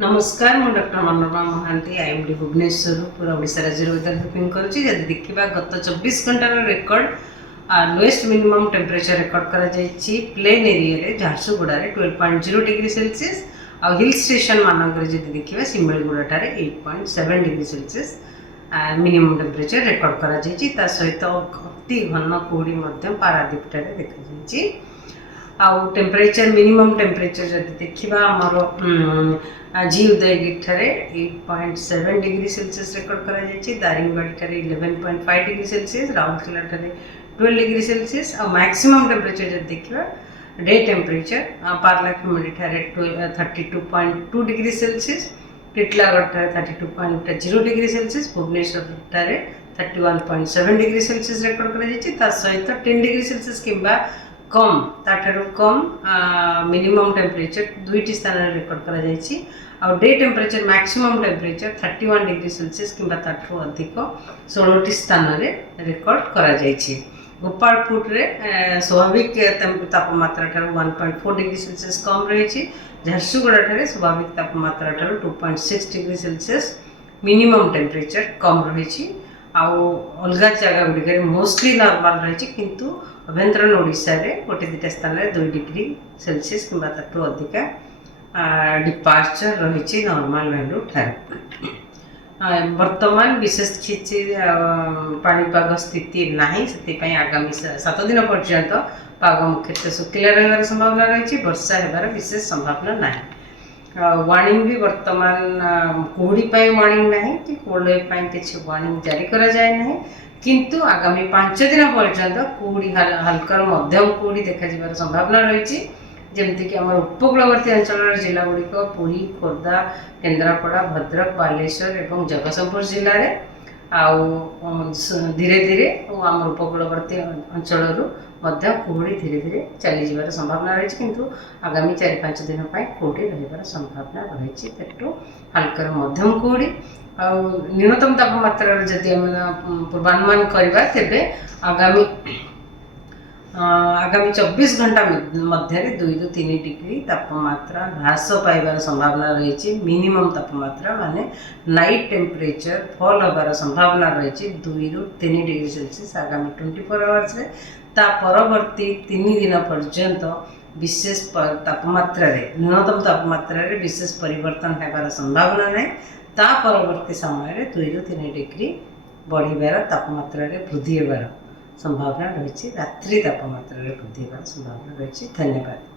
नमस्कार मु doctor Manorama Mahanti IMD Bhubaneswar पूरा ओडिशा राज्य वेदर रिपोर्टिंग करुच्ची जदि देखा गत 24 घंटार record lowest minimum temperature record करा जायछि प्लेन एरिया रे झारसुगुड़ा रे 12.0 डिग्री सेल्सियस आ हिल स्टेशन मानक जदि देखा सिमलगुड़ा ठारे 8.7 degree Celsius minimum temperature record करा जायछि ता सहित अति घन कुहुड़ी मध्य पारादीप ठारे देखा जायछि आउ टेम्परेचर मिनिमम टेम्परेचर जदि देखा आमर जी उदयगिरी ठारे 8.7 डिग्री सेल्सियस रेकर्ड करा जायछि दारिंगबाड़ी ठारे 11.5 डिग्री सेल्सियस राउरकेला ठारे 12 डिग्री सेल्सियस और मैक्सिमम टेम्परेचर जब देखा डे टेम्परेचर पार्लाखेमुंडी ठारे 32.2 डिग्री सेल्सियस टिटलागढ़ ठारे 32.0 डिग्री सेल्सियस भुवनेश्वर ठारे 31.7 डिग्री सेल्सियस रेकर्ड करा जायछि ता सहित 10 डिग्री सेल्सियस किंबा कम ताठारु कम मिनिमम टेम्परेचर दुईटी स्थान रेकर्ड करा जायछि और day temperature maximum temperature 31 degree Celsius किंबा ताठु अधिक 16 स्थान रे रेकर्ड करा जायछि गोपालपुर रे स्वाभाविक तापमात्रा ठारु 1.4 डिग्री सेल्सियस कम रही झारसुगुड़ा ठारे स्वाभाविक तापमात्रा Tharu 2.6 degree Celsius minimum temperature कम रही आउ अलग जगह गुड़िक मोस्टली नॉर्मल रही किंतु अभ्यंतरण ओडिशा रे गोटे दुटा स्थान रे 2 डिग्री सेल्सियस किंबा ताठु अधिका डिपार्चर रही नॉर्मल वैल्यू ठारे वर्तमान विशेष किसी पाणीपाग स्थिति नहीं से आगामी 7 दिन पर्यंत पाग मुख्यतः शुखिला रही संभावना रही वर्षा होबार विशेष संभावना ना वार्निंग भी वर्तमान कुहुड़ी वार्निंग ना कि कोल्ड किसी वार्निंग जारी करा जाए ना किंतु आगामी 5 दिन पर्यंत कुहुड़ी हल्का मध्यम कुहुड़ी देखा संभावना रही जमतीक आम उपकूलवर्ती अंचल जिला गुड़िक पुरी खोर्धा केन्द्रापड़ा भद्रक बालेश्वर और जगतसिंहपुर जिले में धीरे धीरे आम उपकूलवर्ती अंचल कुहुड़ी धीरे धीरे चलीजार संभावना रही किंतु आगामी 4-5 दिन कुहुड़ी रही संभावना रही तेटू हल्का मध्यम कुहुड़ी न्यूनतम तापमात्रा जदि पूर्वानुमान करवा तेबे आगामी 24 घंटा मध्य 2 ରୁ 3 डिग्री तापमात्रा ह्रास पाइबार संभावना रही मिनिमम तापमात्रा माने नाइट टेम्परेचर फॉल होबार संभावना रही 2 ରୁ 3 डिग्री सेल्सियस आगामी 24 आवर्स रे ता परवर्ती 3 दिन पर्यंत विशेष तापमात्रा रे न्यूनतम तापमात्रा रे विशेष परिवर्तन होबार संभावना नहीं ता परवर्ती समय रे 2 ରୁ 3 डिग्री बढ़िबार तापमात्रा रे वृद्धि होबार संभावना रही रात्रि तापमात्रा वृद्धि होबार संभावना रही धन्यवाद।